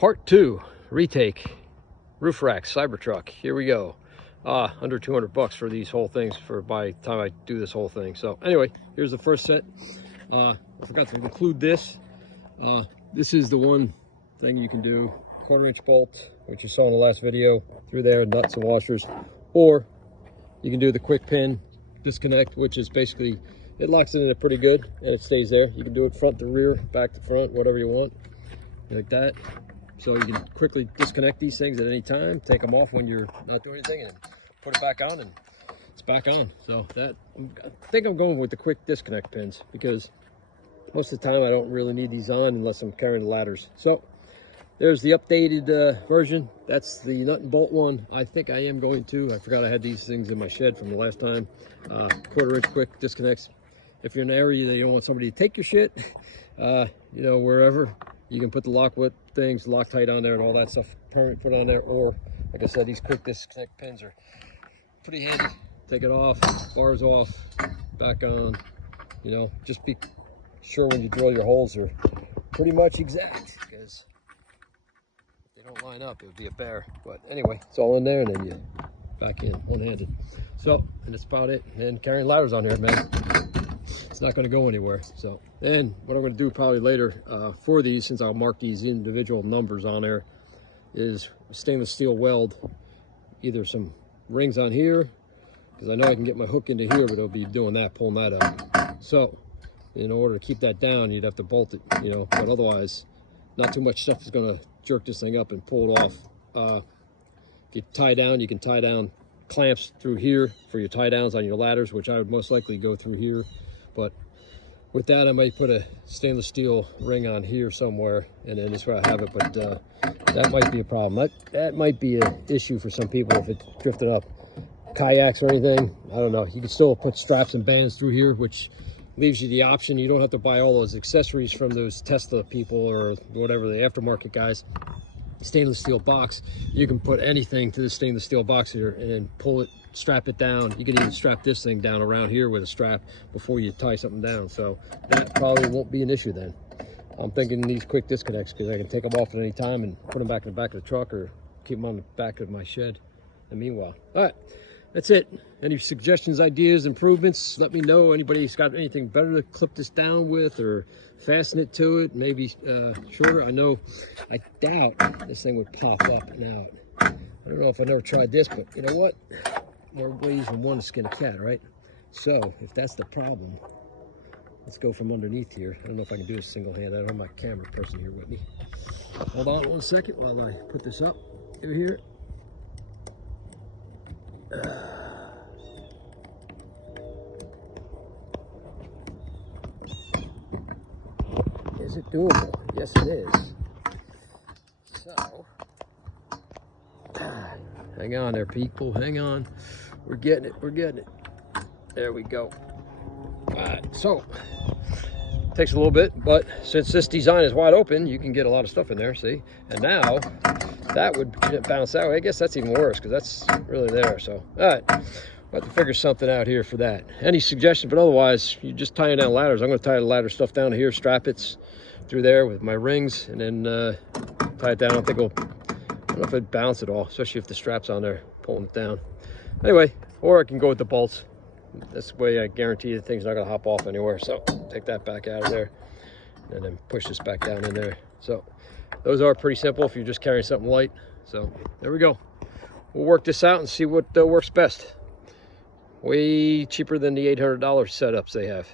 Part 2, retake, roof rack, Cybertruck. Here we go. Under 200 bucks for these whole things by the time I do this whole thing. So anyway, here's the first set. I forgot to include this. This is the one thing you can do, 1/4 inch bolt, which you saw in the last video, through there, nuts and washers, or you can do the quick pin disconnect, which is basically, it locks it in it pretty good and it stays there. You can do it front to rear, back to front, whatever you want, like that. So you can quickly disconnect these things at any time, take them off when you're not doing anything, and put it back on, and it's back on. So that, I think I'm going with the quick disconnect pins, because most of the time I don't really need these on unless I'm carrying the ladders. So there's the updated version. That's the nut and bolt one. I think I am going to, I forgot I had these things in my shed from the last time. 1/4 inch quick disconnects. If you're in an area that you don't want somebody to take your shit, you know, wherever, you can put the Lockwood things, Loctite on there and all that stuff, permanent put on there. Or, like I said, these quick disconnect pins are pretty handy. Take it off, bars off, back on. You know, just be sure when you drill your holes are pretty much exact, because if they don't line up, it would be a bear. But anyway, it's all in there, and then you back in one-handed. So, and that's about it. And carrying ladders on here, man, it's not going to go anywhere. So, and what I'm going to do probably later for these, since I'll mark these individual numbers on there, is stainless steel weld either some rings on here, because I know I can get my hook into here, but it'll be doing that, pulling that up. So in order to keep that down, you'd have to bolt it, you know, but otherwise not too much stuff is going to jerk this thing up and pull it off. If you tie down, you can tie down clamps through here for your tie downs on your ladders, which I would most likely go through here. But with that, I might put a stainless steel ring on here somewhere, and then that's where I have it. But that might be a problem. That might be an issue for some people if it's drifted up. Kayaks or anything, I don't know. You can still put straps and bands through here, which leaves you the option. You don't have to buy all those accessories from those Tesla people or whatever, the aftermarket guys. Stainless steel box, you can put anything to the stainless steel box here and then pull it, strap it down. You can even strap this thing down around here with a strap before you tie something down. So that probably won't be an issue then. I'm thinking these quick disconnects, because I can take them off at any time and put them back in the back of the truck, or keep them on the back of my shed. And meanwhile, all right, that's it. Any suggestions, ideas, improvements, let me know. Anybody's got anything better to clip this down with or fasten it to it, maybe shorter. I know, I doubt this thing would pop up and out. I don't know if I never tried this, but you know what? More ways than one to skin a cat, right? So if that's the problem, let's go from underneath here. I don't know if I can do this single hand. I don't have my camera person here with me. Hold on one second while I put this up here. Is it doable? Yes, it is. So, hang on there, people. Hang on. We're getting it. We're getting it. There we go. All right. So, takes a little bit, but since this design is wide open, you can get a lot of stuff in there. See? And now that would bounce that way. I guess that's even worse, because that's really there. So, all right. We'll have to figure something out here for that. Any suggestions? But otherwise, you're just tying down ladders. I'm going to tie the ladder stuff down here, strap it through there with my rings, and then tie it down. I don't know if it'd bounce at all, especially if the strap's on there pulling it down. Anyway, or I can go with the bolts. This way I guarantee the thing's not going to hop off anywhere. So take that back out of there, and then push this back down in there. So those are pretty simple if you're just carrying something light. So there we go. We'll work this out and see what works best. Way cheaper than the $800 setups they have.